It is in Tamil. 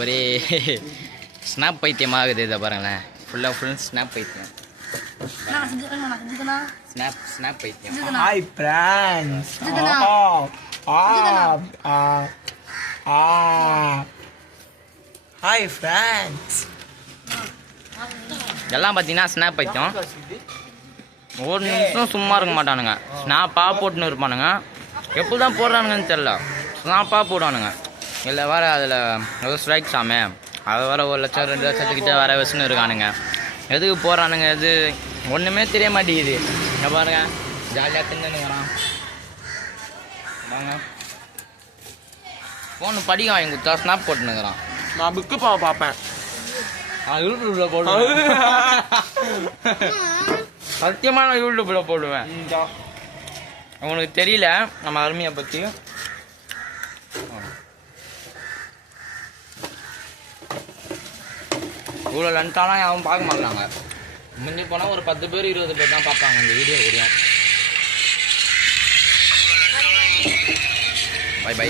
ஒரே ஸ்னாப் பைத்தியமாகுது இதை பாருங்களேன். ஃபுல் ஸ்னாப் பைத்தியம். ஸ்னாப் பைத்தியம். Hi friends. Hi friends. எல்லாம் பார்த்தீங்கன்னா ஸ்னாப் பைத்தியம். ஒரு நிமிஷம் சும்மா இருக்க மாட்டானுங்க. ஸ்னாப்பாக போட்டுன்னு இருப்பானுங்க. எப்படி தான் போடுறானுங்கன்னு தெரில. ஸ்னாப்பாக போடுவானுங்க. இல்லை வேறு அதில் ஏதோ ஸ்ட்ரைக் சாமே அதை வேறு 1 லட்சம் 2 லட்சத்துக்கிட்ட வேறு வச்சுன்னு இருக்கானுங்க. எதுக்கு போகிறானுங்க எது ஒன்றுமே தெரிய மாட்டேங்குது. இங்கே பாருங்க ஜாலியாக தின்னுங்கிறான். வாங்க ஃபோனு படிக்க வாங்கி கொடுத்தா ஸ்னாப் போட்டுனுங்கிறான். நான் புக்கு பார்ப்பேன். யூடியூப்பில் போடுவேன். சத்தியமாக நான் யூடியூப்பில் போடுவேன். அவனுக்கு தெரியல நம்ம அருமையை பற்றி. இவ்வளோ லன்ட்டாலாம் யாரும் பார்க்க மாட்டாங்க. முன்னே போனால் ஒரு 10 பேர் 20 பேர் தான் பார்ப்பாங்க இந்த வீடியோ வரையும். Bye by.